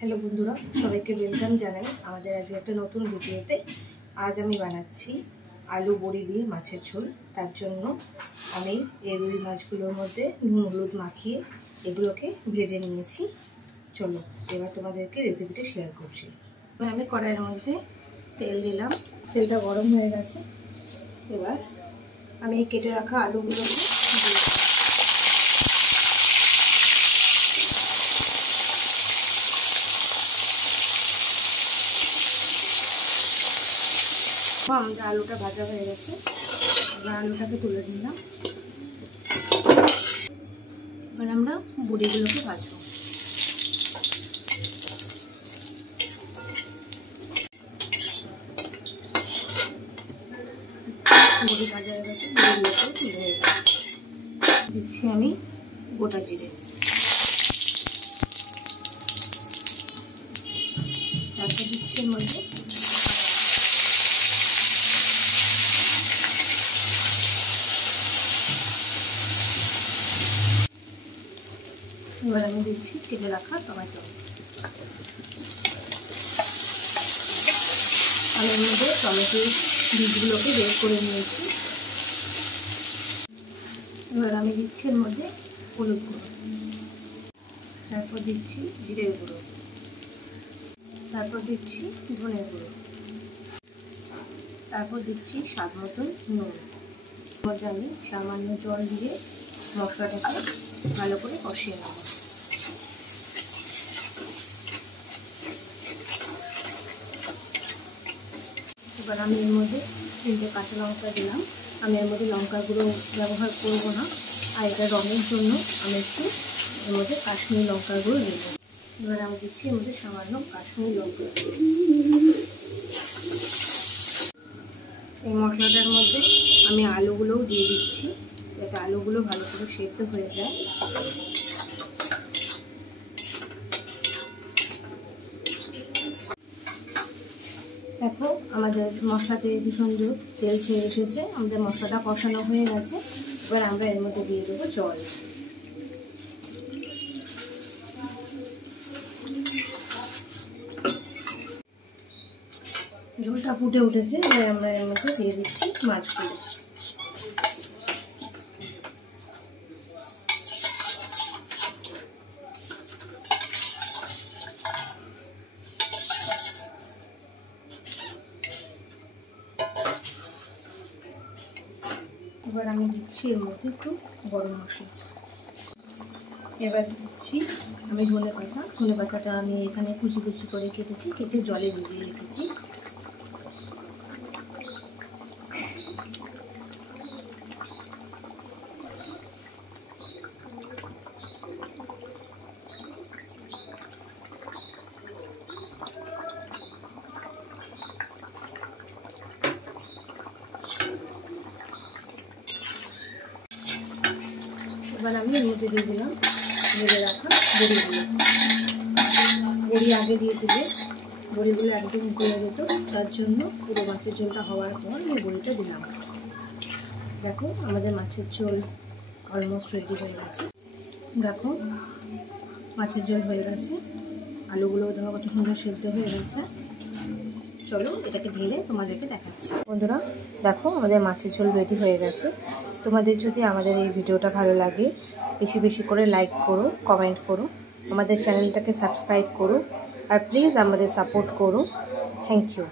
Hello বন্ধুরা, সবাইকে welcome জানাই আমাদের আজকে একটা নতুন ভিডিওতে। আজ আমি বানাচ্ছি আলু বড়ি দিয়ে মাছের ঝোল। তার জন্য আমি এই রুই মাছগুলোর মধ্যে নুন হলুদ মাখিয়ে এগুলোকে ভেজে নিয়েছি। চলো এবার তোমাদেরকে রেসিপিটা শেয়ার করছি। আমি কড়াইয়ের মধ্যে তেল দিলাম, তেলটা গরম হয়ে গেছে। এবার আমি এই কেটে রাখা আলুগুলোকে দিয়ে আমাদের আলুটা ভাজা হয়ে গেছে। এবার আলুটাকে তুলে দিলাম। এবার আমরা বড়িগুলোকে ভাজবো। বড়ি ভাজা হয়ে গেছে, বড়িগুলোকে তুলে দিচ্ছি আমি গোটা জিরে, তারপর দিচ্ছি এর মধ্যে এবার আমি দিচ্ছি কেটে রাখা টমেটো। আমি এর মধ্যে টমেটোর বীজগুলোকে বের করে নিয়েছি। এবার আমি দিচ্ছি এর মধ্যে হলুদ গুঁড়ো, তারপর দিচ্ছি জিরের গুঁড়ো, তারপর দিচ্ছি ধনের গুঁড়ো, তারপর দিচ্ছি স্বাদ মতন নুন। এর মধ্যে আমি সামান্য জল দিয়ে মশলাটাকে ভালো করে কষিয়ে নেব। এবার আমি এর মধ্যে 3টে কাঁচা লঙ্কা দিলাম। আমি এর মধ্যে লঙ্কা গুঁড়ো ব্যবহার করব না, আর এটা রঙের জন্য আমি একটু এর মধ্যে কাশ্মীরি লঙ্কা গুঁড়ো দেব। এবার আমি দিচ্ছি এর মধ্যে সামান্য কাশ্মীরি লঙ্কা গুঁড়ো। এই মশলাটার মধ্যে আমি আলুগুলোও দিয়ে দিচ্ছি, যাতে আলুগুলো ভালো করে সেদ্ধ হয়ে যায়। দেখো আমাদের মশলাতে কি সুন্দর তেল ছেড়ে এসেছে, আমাদের মশলাটা কষানো হয়ে গেছে। এবার আমরা এর মধ্যে দিয়ে দেবো জল। ঝোলটা ফুটে উঠেছে, এবার আমরা এর মধ্যে দিয়ে দিচ্ছি মাছগুলো। এবার আমি দিচ্ছি এর মধ্যে একটু গরম মশলা। এবার দিচ্ছি আমি ধনে পাতাটা আমি এখানে কুচি কুচি করে কেটেছি, কেটে জলে ভিজিয়ে রেখেছি। এবার আমি এর মধ্যে দিয়ে দিলাম ভেজে রাখা বড়িগুলো। বড়ি আগে দিয়ে দিলে বড়িগুলো একদম গলে যেত, তার জন্য পুরো মাছের ঝোলটা হওয়ার পর আমি বড়িটা দিলাম। দেখো আমাদের মাছের ঝোল অলমোস্ট রেডি হয়ে গেছে। দেখো মাছের ঝোল হয়ে গেছে, আলুগুলোও দেখো কত সুন্দর সেদ্ধ হয়ে গেছে। চলো এটাকে ঢেলে তোমাদেরকে দেখাচ্ছি। বন্ধুরা দেখো আমাদের মাছের ঝোল রেডি হয়ে গেছে। তোমাদের যদি আমাদের এই ভিডিওটা ভালো লাগে বেশি বেশি করে লাইক করো, কমেন্ট করো, আমাদের চ্যানেলটাকে সাবস্ক্রাইব করো, আর প্লিজ আমাদের সাপোর্ট করো। Thank you.